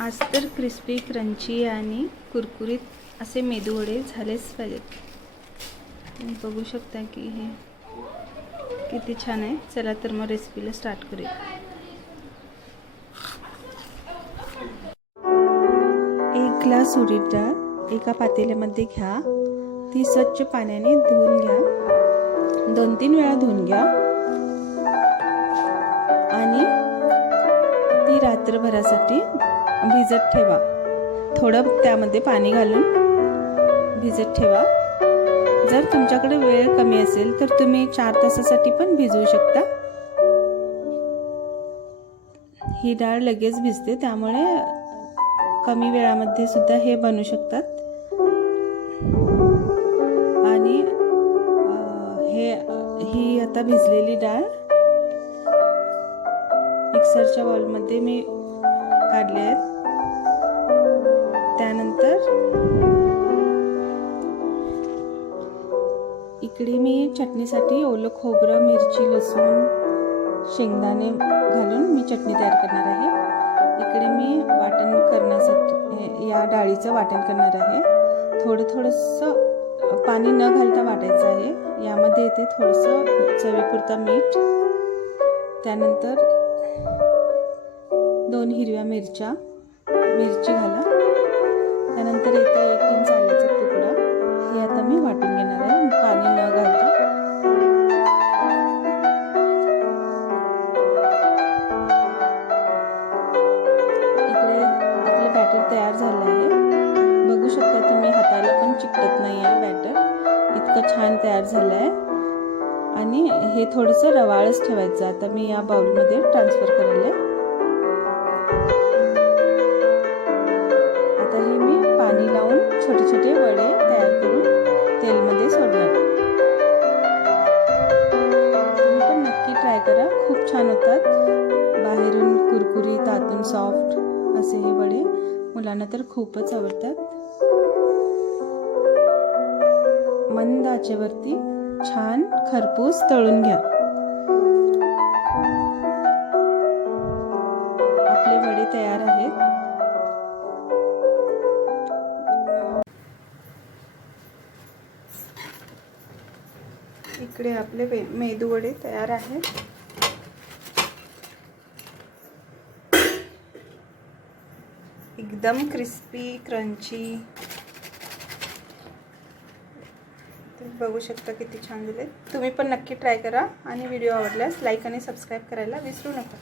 आज तर crispy crunchy आणि कुरकुरीत असे मेदूवडे झालेच पाहिजेत। तुम्ही बघू शकता की हे किती छान आहे। चला तर मग रेसिपीला स्टार्ट करूया। एक ग्लास उडीद डाळ एका पातेल्यामध्ये घ्या। ती स्वच्छ पाण्याने धुवून घ्या, 2-3 वेळा धुवून घ्या आणि ती रात्रभरासाठी भिजत ठेवा। थोडं त्यामध्ये पाणी घालून भिजत ठेवा। जर तुमच्याकडे वेळ कमी असेल तर तुम्ही 4 तासासाठी पण भिजवू शकता। ही डाळ लगेच भिजते, त्यामुळे कमी वेळामध्ये सुद्धा हे बनवू शकतात। आणि ही आता भिजलेली डाळ मिक्सरच्या बाउलमध्ये मी काढले आहेत। त्यानंतर इकडे मी चटणीसाठी ओलं खोबरं, मिरची, लसूण, शेंगदाणे घालून मी चटणी तयार करणार आहे। इकडे मी वाटण करण्यासाठी या डाळीचं वाटण करणार आहे। थोडंसं पाणी न घालता वाटायचं आहे। यामध्ये येते थोडंसं चवीपुरतं मीठ, त्यानंतर 2 हिरव्या मिरची घाला, त्यानंतर येते 1 इंच आल्याचा तुकडा। हे आता मी वाटून घेणार आहे पाणी न घालता। इकडे आपलं बॅटर तयार झालं आहे। बघू शकता तुम्ही, हाताला पण चिकटत नाही आहे बॅटर, इतकं छान तयार झालं आहे। आणि हे थोडंसं रवाळच ठेवायचं। आता मी या बाउलमध्ये ट्रान्सफर करेल आहे। आता हे मी पाणी लावून छोटे छोटे वडे तयार करून तेलमध्ये सोडणार। तुम्ही पण नक्की ट्राय करा, खूप छान होतात। बाहेरून कुरकुरीत, आतून सॉफ्ट असे हे वडे मुलांना तर खूपच आवडतात। मंद आचेवरती छान खरपूस तळून घ्या। आपले वडे तयार आहेत। इकडे आपले मेदू वडे तयार आहेत। एकदम क्रिस्पी क्रंची, तुम्ही बघू शकता किती छान झाले। तुम्ही पण नक्की ट्राय करा आणि व्हिडिओ आवडल्यास लाईक आणि सबस्क्राईब करायला विसरू नका।